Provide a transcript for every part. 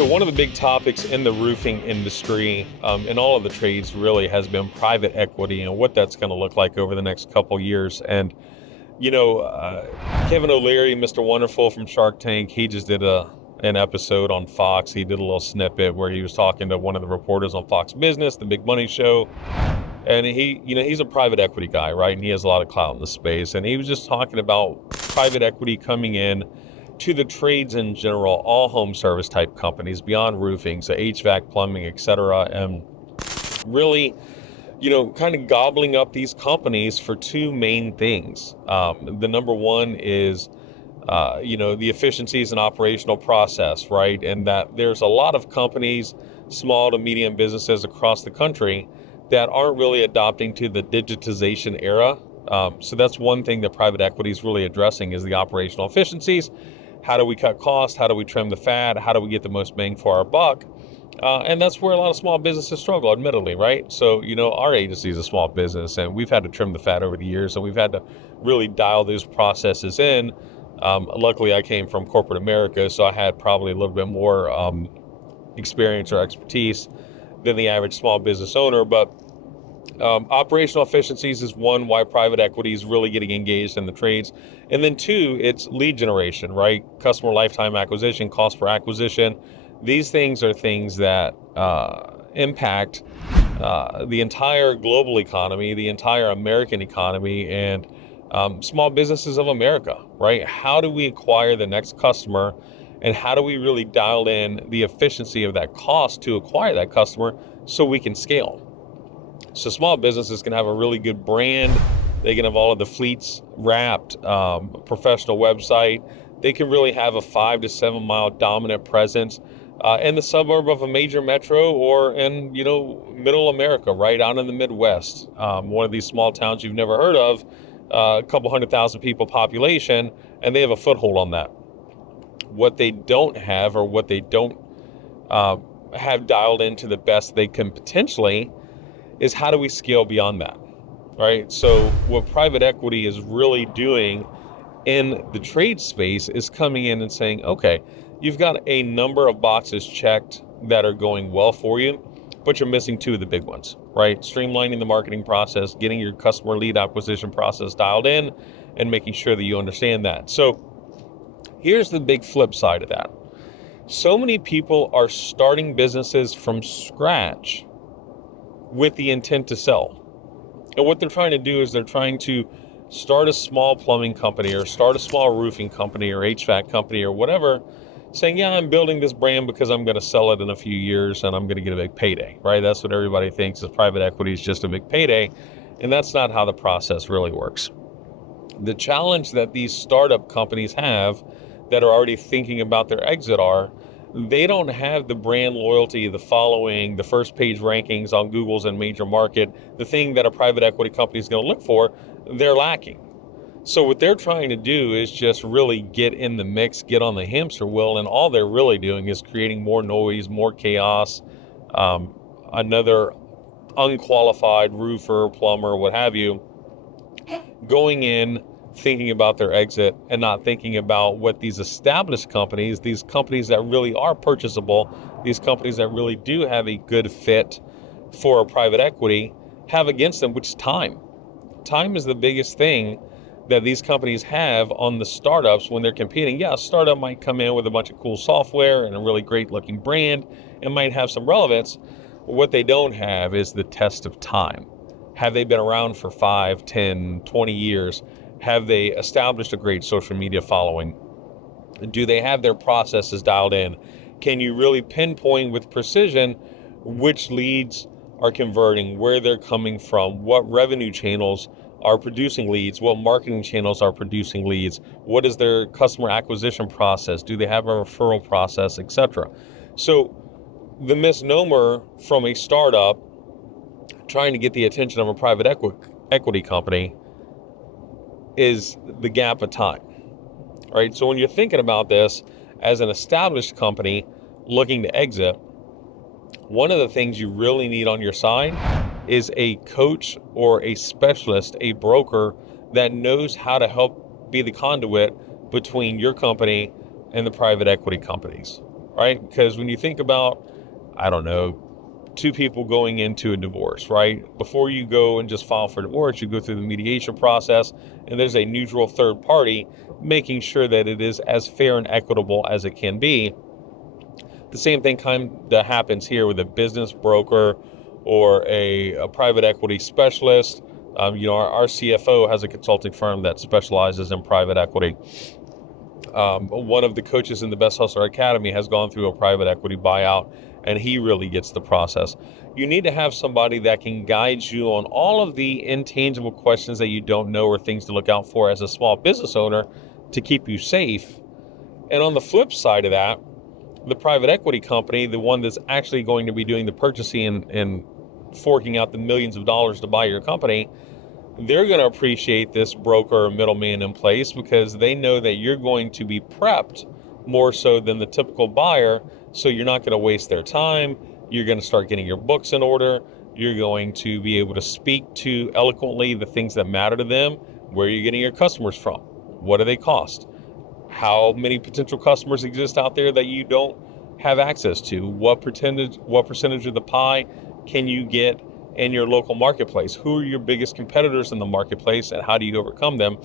So one of the big topics in the roofing industry, in all of the trades really, has been private equity and what that's going to look like over the next couple years. And, Kevin O'Leary, Mr. Wonderful from Shark Tank, he just did an episode on Fox. He did a little snippet where he was talking to one of the reporters on Fox Business, the Big Money Show. And he's a private equity guy, right? And he has a lot of clout in the space. And he was just talking about private equity coming in to the trades in general, all home service type companies beyond roofing, so HVAC, plumbing, etc. And really, kind of gobbling up these companies for two main things. The number one is, the efficiencies and operational process, right? And that there's a lot of companies, small to medium businesses across the country that aren't really adopting to the digitization era. So that's one thing that private equity is really addressing is the operational efficiencies. How do we cut costs? How do we trim the fat? How do we get the most bang for our buck? And that's where a lot of small businesses struggle, admittedly, right? So, our agency is a small business and we've had to trim the fat over the years and we've had to really dial those processes in. Luckily, I came from corporate America, so I had probably a little bit more experience or expertise than the average small business owner. But operational efficiencies is one, why private equity is really getting engaged in the trades. And then two, it's lead generation, right? Customer lifetime acquisition, cost per acquisition. These things are things that impact the entire global economy, the entire American economy, and small businesses of America, right? How do we acquire the next customer, and how do we really dial in the efficiency of that cost to acquire that customer so we can scale? So small businesses can have a really good brand. They can have all of the fleets wrapped, professional website. They can really have a 5 to 7 mile dominant presence in the suburb of a major metro or in, middle America, right out in the Midwest. One of these small towns you've never heard of, a couple 100,000 people population, and they have a foothold on that. What they don't have, or what they don't have dialed into the best they can potentially, is how do we scale beyond that, right? So what private equity is really doing in the trade space is coming in and saying, okay, you've got a number of boxes checked that are going well for you, but you're missing two of the big ones, right? Streamlining the marketing process, getting your customer lead acquisition process dialed in, and making sure that you understand that. So here's the big flip side of that. So many people are starting businesses from scratch with the intent to sell. And what they're trying to do is they're trying to start a small plumbing company or start a small roofing company or HVAC company or whatever, saying, yeah, I'm building this brand because I'm going to sell it in a few years and I'm going to get a big payday, right? That's what everybody thinks, is private equity is just a big payday. And that's not how the process really works. The challenge that these startup companies have that are already thinking about their exit are, they don't have the brand loyalty, the following, the first page rankings on Google's and major market, the thing that a private equity company is going to look for, they're lacking. So what they're trying to do is just really get in the mix, get on the hamster wheel, and all they're really doing is creating more noise, more chaos, another unqualified roofer, plumber, what have you, going in, thinking about their exit and not thinking about what these established companies, these companies that really are purchasable, these companies that really do have a good fit for a private equity, have against them, which is time. Time is the biggest thing that these companies have on the startups when they're competing. Yeah, a startup might come in with a bunch of cool software and a really great looking brand and might have some relevance. But what they don't have is the test of time. Have they been around for 5, 10, 20 years? Have they established a great social media following? Do they have their processes dialed in? Can you really pinpoint with precision which leads are converting, where they're coming from, what revenue channels are producing leads, what marketing channels are producing leads, what is their customer acquisition process, do they have a referral process, etc. So the misnomer from a startup trying to get the attention of a private equity company is the gap of time, right? So when you're thinking about this as an established company looking to exit, one of the things you really need on your side is a coach or a specialist, a broker that knows how to help be the conduit between your company and the private equity companies. All right? Because when you think about, I don't know, two people going into a divorce, right? Before you go and just file for divorce, you go through the mediation process, and there's a neutral third party making sure that it is as fair and equitable as it can be. The same thing kind of happens here with a business broker or a private equity specialist. Our CFO has a consulting firm that specializes in private equity. One of the coaches in the Best Hustler Academy has gone through a private equity buyout, and he really gets the process. You need to have somebody that can guide you on all of the intangible questions that you don't know or things to look out for as a small business owner to keep you safe. And on the flip side of that, the private equity company, the one that's actually going to be doing the purchasing and forking out the millions of dollars to buy your company, they're going to appreciate this broker or middleman in place because they know that you're going to be prepped more so than the typical buyer. So you're not going to waste their time. You're going to start getting your books in order. You're going to be able to speak to eloquently the things that matter to them. Where are you getting your customers from? What do they cost? How many potential customers exist out there that you don't have access to? What percentage of the pie can you get in your local marketplace? Who are your biggest competitors in the marketplace, and how do you overcome them?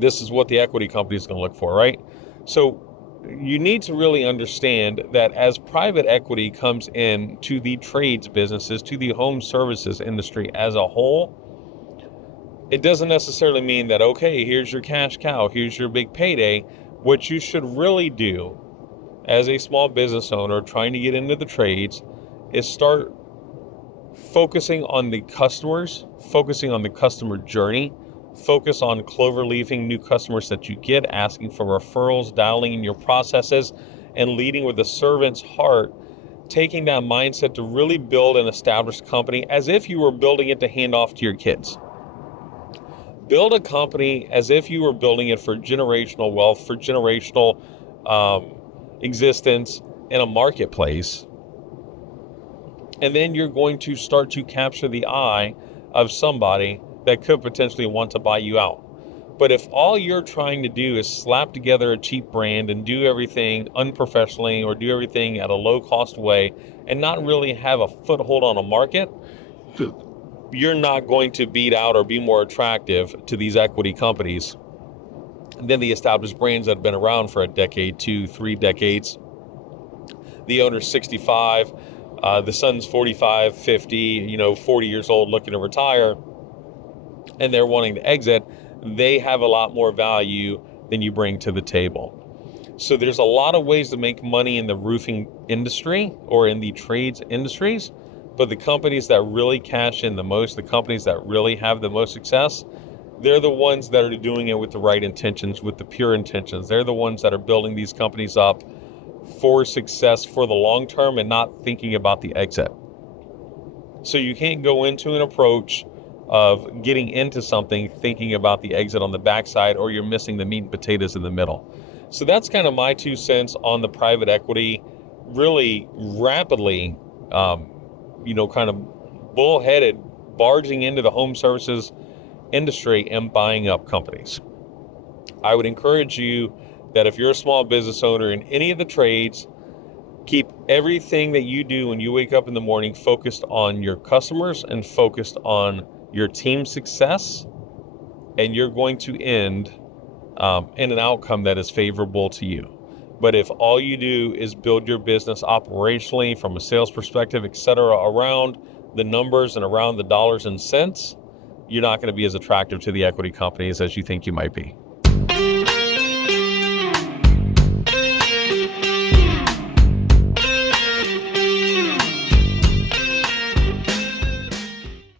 This is what the equity company is going to look for, right? So you need to really understand that as private equity comes in to the trades businesses, to the home services industry as a whole, it doesn't necessarily mean that, okay, here's your cash cow, here's your big payday. What you should really do as a small business owner trying to get into the trades is start focusing on the customers, focusing on the customer journey, focus on clover leafing new customers that you get, asking for referrals, dialing in your processes, and leading with a servant's heart, taking that mindset to really build an established company as if you were building it to hand off to your kids. Build a company as if you were building it for generational wealth, for generational existence in a marketplace. And then you're going to start to capture the eye of somebody that could potentially want to buy you out. But if all you're trying to do is slap together a cheap brand and do everything unprofessionally or do everything at a low cost way and not really have a foothold on a market, you're not going to beat out or be more attractive to these equity companies than the established brands that have been around for a decade, 2, 3 decades. The owner's 65, the son's 45, 50, 40 years old looking to retire, and they're wanting to exit. They have a lot more value than you bring to the table. So there's a lot of ways to make money in the roofing industry or in the trades industries. But the companies that really cash in the most, the companies that really have the most success, they're the ones that are doing it with the right intentions, with the pure intentions. They're the ones that are building these companies up for success for the long term and not thinking about the exit. So you can't go into an approach of getting into something thinking about the exit on the backside, or you're missing the meat and potatoes in the middle. So that's kind of my 2 cents on the private equity really rapidly kind of bullheaded barging into the home services industry and buying up companies. I would encourage you that if you're a small business owner in any of the trades, keep everything that you do when you wake up in the morning focused on your customers and focused on your team's success, and you're going to end in an outcome that is favorable to you. But if all you do is build your business operationally from a sales perspective, et cetera, around the numbers and around the dollars and cents, you're not going to be as attractive to the equity companies as you think you might be.